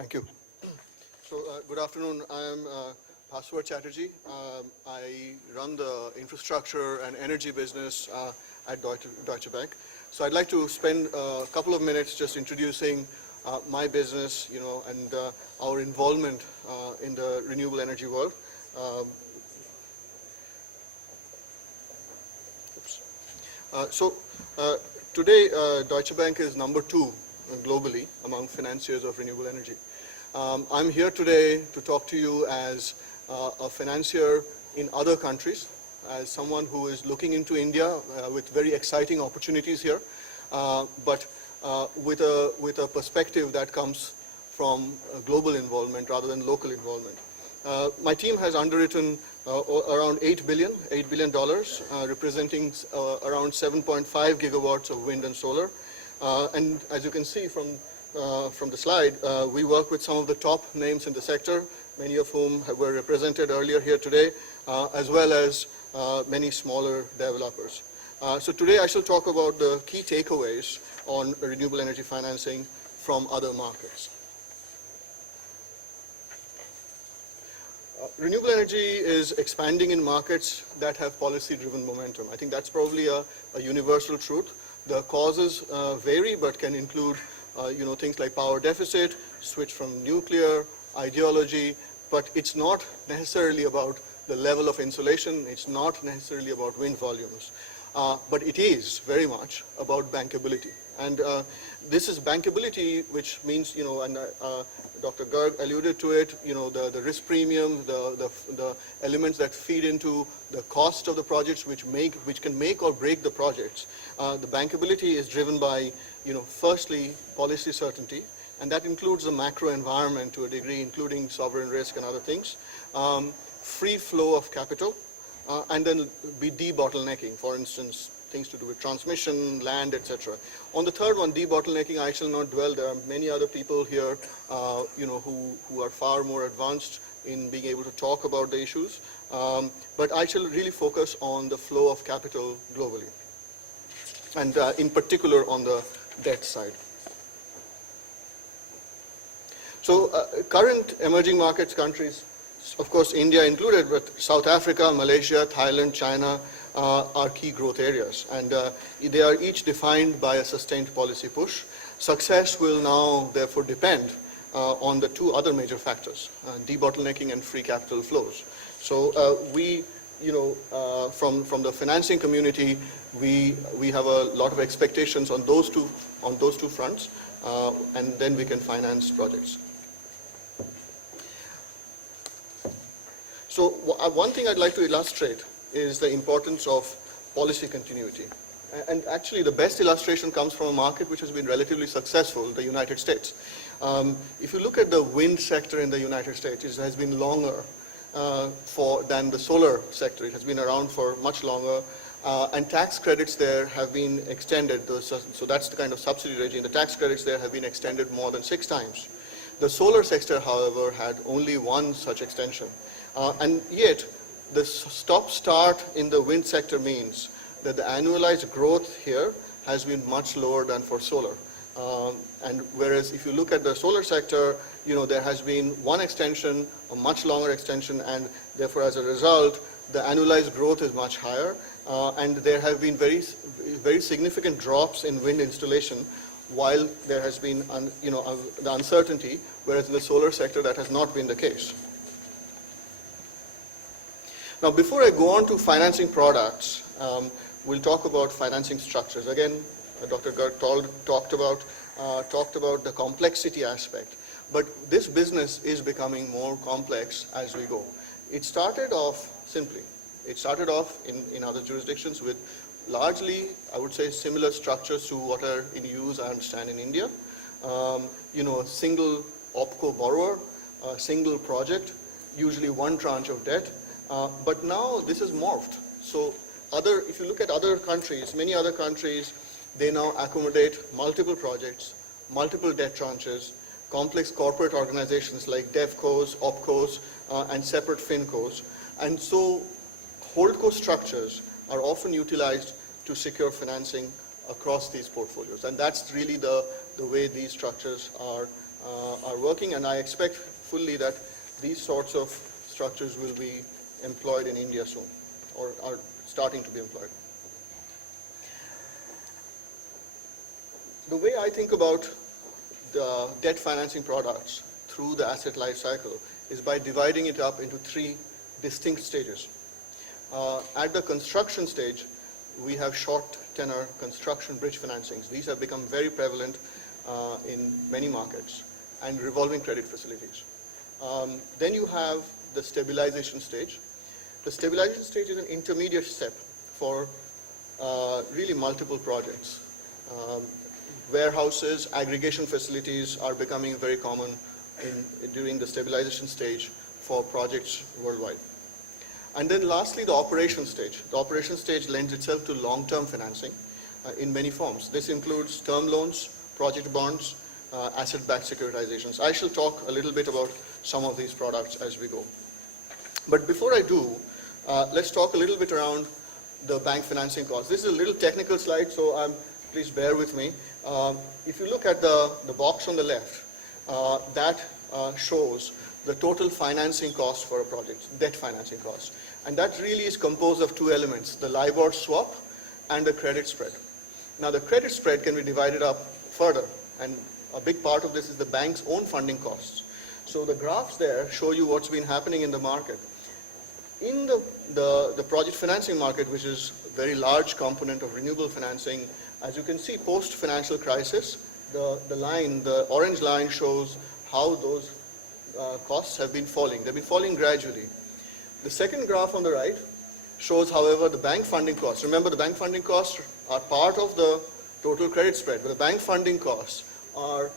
Thank you. So, good afternoon. I am Bhaswar Chatterjee. I run the infrastructure and energy business at Deutsche Bank. So, I'd like to spend a couple of minutes just introducing my business, and our involvement in the renewable energy world. Today, Deutsche Bank is number 2 globally among financiers of renewable energy. I'm here today to talk to you as a financier in other countries, as someone who is looking into India with very exciting opportunities here, but with a perspective that comes from global involvement rather than local involvement. My team has underwritten around $8 billion, representing around 7.5 gigawatts of wind and solar. And as you can see from the slide, we work with some of the top names in the sector, many of whom were represented earlier here today, as well as many smaller developers. So today I shall talk about the key takeaways on renewable energy financing from other markets. Renewable energy is expanding in markets that have policy-driven momentum. I think that's probably a universal truth. The causes vary, but can include things like power deficit, switch from nuclear, ideology, but it's not necessarily about the level of insulation, it's not necessarily about wind volumes, but it is very much about bankability. And this is bankability, which means, and Dr. Garg alluded to it, the risk premium, the elements that feed into the cost of the projects, which can make or break the projects. The bankability is driven by, firstly, policy certainty, and that includes the macro environment to a degree, including sovereign risk and other things. Free flow of capital, and then debottlenecking, for instance, things to do with transmission, land, etc. On the third one, debottlenecking, I shall not dwell. There are many other people here, who are far more advanced in being able to talk about the issues. But I shall really focus on the flow of capital globally, and in particular on the debt side. So current emerging markets countries, of course India included, but South Africa, Malaysia, Thailand, China are key growth areas, and they are each defined by a sustained policy push. Success will now therefore depend on the two other major factors, debottlenecking and free capital flows. So we, from the financing community, we have a lot of expectations on those two fronts, and then we can finance projects. So one thing I'd like to illustrate is the importance of policy continuity. And actually the best illustration comes from a market which has been relatively successful, the United States. If you look at the wind sector in the United States, it has been longer than the solar sector. It has been around for much longer, and tax credits there have been extended. So that's the kind of subsidy regime. The tax credits there have been extended more than 6 times. The solar sector, however, had only one such extension. And yet, the stop-start in the wind sector means that the annualized growth here has been much lower than for solar. And whereas if you look at the solar sector, there has been one extension, a much longer extension, and therefore as a result, the annualized growth is much higher. And there have been very, very significant drops in wind installation, while there has been the uncertainty, whereas in the solar sector that has not been the case. Now, before I go on to financing products, we'll talk about financing structures. Again, Dr. Garg talked about the complexity aspect, but this business is becoming more complex as we go. It started off simply. It started off in other jurisdictions with largely, I would say, similar structures to what are in use, I understand, in India. A single OPCO borrower, a single project, usually one tranche of debt. But now this is morphed. So if you look at other countries, many other countries, they now accommodate multiple projects, multiple debt tranches, complex corporate organizations like DevCos, OPCOs, and separate FinCos. And so holdco structures are often utilized to secure financing across these portfolios. And that's really the way these structures are are working, and I expect fully that these sorts of structures will be employed in India soon, or are starting to be employed. The way I think about the debt financing products through the asset life cycle is by dividing it up into three distinct stages. At the construction stage, we have short tenor construction bridge financings. These have become very prevalent in many markets, and revolving credit facilities. Then you have the stabilization stage. The stabilization stage is an intermediate step for really multiple projects. Warehouses, aggregation facilities are becoming very common during the stabilization stage for projects worldwide. And then lastly, the operation stage. The operation stage lends itself to long-term financing in many forms. This includes term loans, project bonds, asset-backed securitizations. I shall talk a little bit about some of these products as we go. But before I do, let's talk a little bit around the bank financing costs. This is a little technical slide, so please bear with me. If you look at the box on the left, that shows the total financing cost for a project, debt financing cost. And that really is composed of two elements, the LIBOR swap and the credit spread. Now the credit spread can be divided up further, and a big part of this is the bank's own funding costs. So the graphs there show you what's been happening in the market. In the project financing market, which is a very large component of renewable financing, as you can see, post-financial crisis, the orange line shows how those costs have been falling. They've been falling gradually. The second graph on the right shows, however, the bank funding costs. Remember, the bank funding costs are part of the total credit spread, but the bank funding costs are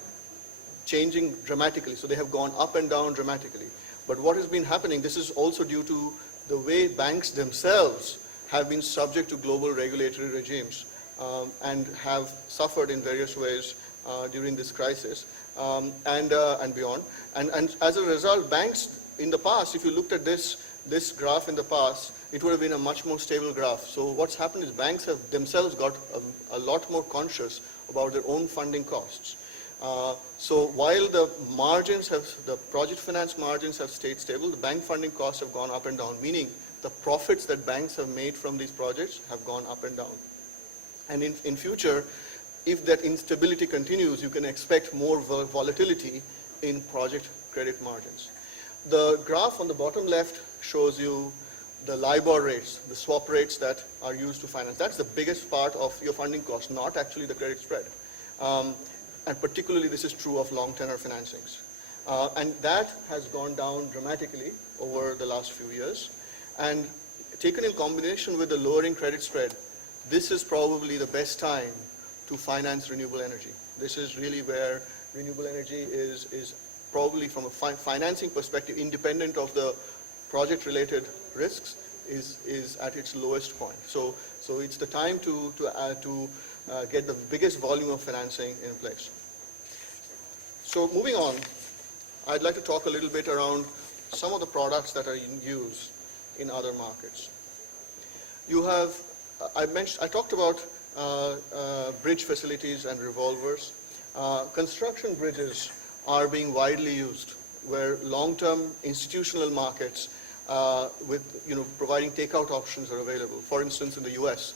changing dramatically. So they have gone up and down dramatically. But what has been happening, this is also due to the way banks themselves have been subject to global regulatory regimes and have suffered in various ways during this crisis and beyond. And as a result, banks in the past, if you looked at this graph in the past, it would have been a much more stable graph. So what's happened is banks have themselves got a lot more conscious about their own funding costs. So while the project finance margins have stayed stable, the bank funding costs have gone up and down, meaning the profits that banks have made from these projects have gone up and down. And in future, if that instability continues, you can expect more volatility in project credit margins. The graph on the bottom left shows you the LIBOR rates, the swap rates that are used to finance. That's the biggest part of your funding cost, not actually the credit spread. And particularly this is true of long tenor financings. And that has gone down dramatically over the last few years. And taken in combination with the lowering credit spread, this is probably the best time to finance renewable energy. This is really where renewable energy is probably from a financing perspective, independent of the project-related risks, is at its lowest point. So it's the time to get the biggest volume of financing in place. So moving on, I'd like to talk a little bit around some of the products that are in use in other markets. You have, I talked about bridge facilities and revolvers. Construction bridges are being widely used where long-term institutional markets with providing takeout options are available. For instance, in the US,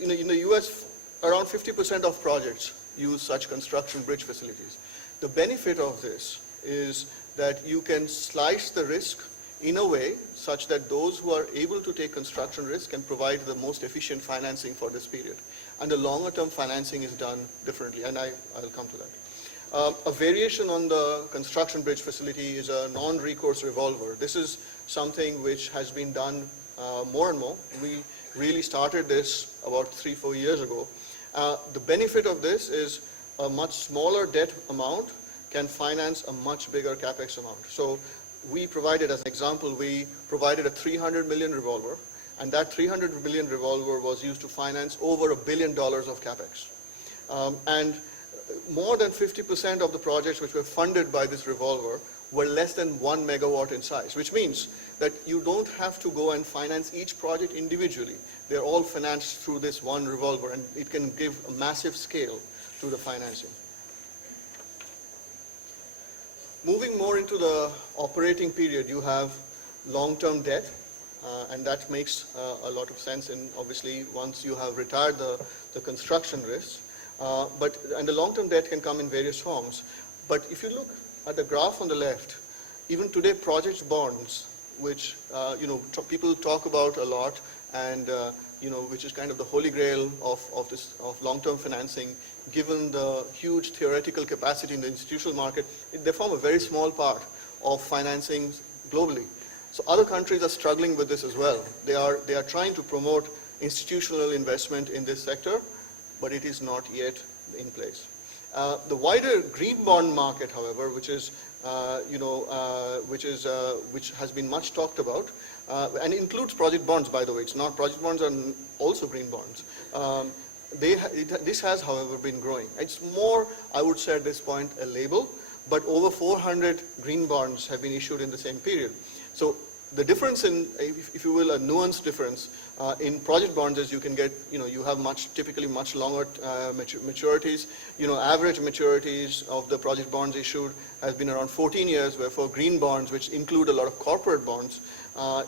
in the US, around 50% of projects use such construction bridge facilities. The benefit of this is that you can slice the risk in a way such that those who are able to take construction risk can provide the most efficient financing for this period. And the longer term financing is done differently, and I'll come to that. A variation on the construction bridge facility is a non-recourse revolver. This is something which has been done more and more. We really started this about 3-4 years ago. The benefit of this is a much smaller debt amount can finance a much bigger capex amount. So we provided, as an example, we provided a 300 million revolver, and that 300 million revolver was used to finance over $1 billion of capex. And more than 50% of the projects which were funded by this revolver were less than 1 megawatt in size, which means that you don't have to go and finance each project individually. They're all financed through this one revolver, and it can give a massive scale to the financing. Moving more into the operating period, you have long-term debt, and that makes a lot of sense in obviously once you have retired the construction risks. And the long-term debt can come in various forms. But if you look at the graph on the left, even today project bonds, which people talk about a lot, and which is kind of the holy grail of long-term financing, given the huge theoretical capacity in the institutional market, they form a very small part of financing globally. So other countries are struggling with this as well. They are trying to promote institutional investment in this sector, but it is not yet in place. The wider green bond market, however, which has been much talked about, and includes project bonds, by the way. It's not, project bonds are also green bonds. This has, however, been growing. It's more, I would say at this point, a label, but over 400 green bonds have been issued in the same period. So the difference in, if you will, a nuanced difference in project bonds is you can get, you have typically much longer maturities. Average maturities of the project bonds issued has been around 14 years, where for green bonds, which include a lot of corporate bonds,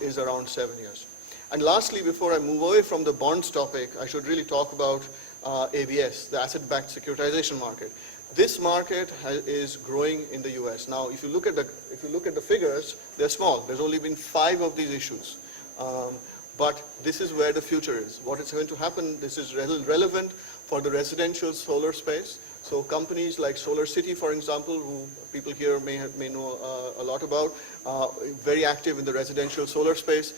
is around 7 years. And lastly, before I move away from the bonds topic, I should really talk about ABS, the asset-backed securitization market. This market is growing in the US. Now, if you look at the figures, they're small. There's only been 5 of these issues. But this is where the future is. What is going to happen, this is relevant for the residential solar space. So companies like Solar City, for example, who people here may know a lot about, very active in the residential solar space,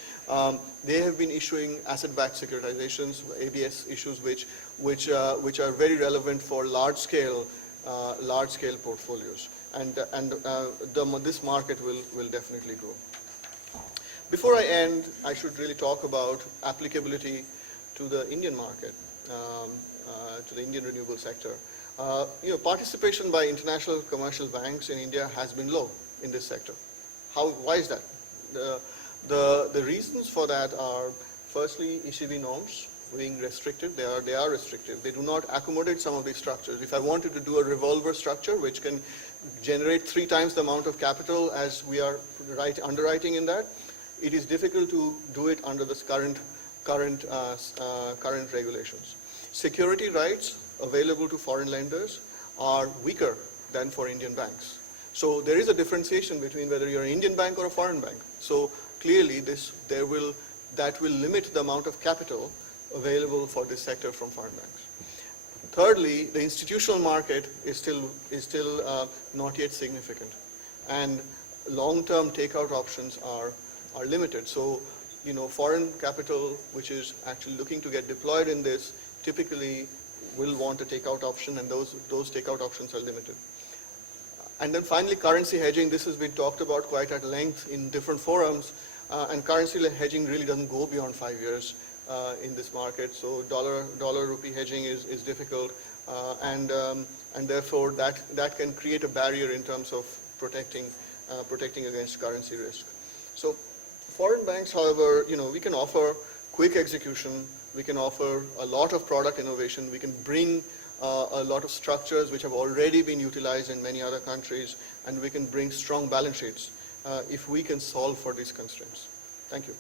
they have been issuing asset-backed securitizations, ABS issues, which are very relevant for large-scale portfolios, and this market will definitely grow. Before I end, I should really talk about applicability to the Indian market, to the Indian renewable sector. Participation by international commercial banks in India has been low in this sector. Why is that? The reasons for that are, firstly, ECB norms being restricted. They are restrictive. They do not accommodate some of these structures. If I wanted to do a revolver structure, which can generate 3 times the amount of capital as we are underwriting in that, it is difficult to do it under this current regulations. Security rights available to foreign lenders are weaker than for Indian banks. So there is a differentiation between whether you're an Indian bank or a foreign bank. So clearly that will limit the amount of capital available for this sector from foreign banks. Thirdly, the institutional market is still not yet significant, and long-term takeout options are limited. So, foreign capital, which is actually looking to get deployed in this, typically will want a takeout option, and those takeout options are limited. And then finally, currency hedging. This has been talked about quite at length in different forums, and currency hedging really doesn't go beyond 5 years in this market. So dollar rupee hedging is difficult, and therefore that can create a barrier in terms of protecting against currency risk. So foreign banks, however, we can offer quick execution. We can offer a lot of product innovation. We can bring a lot of structures which have already been utilized in many other countries, and we can bring strong balance sheets if we can solve for these constraints. Thank you.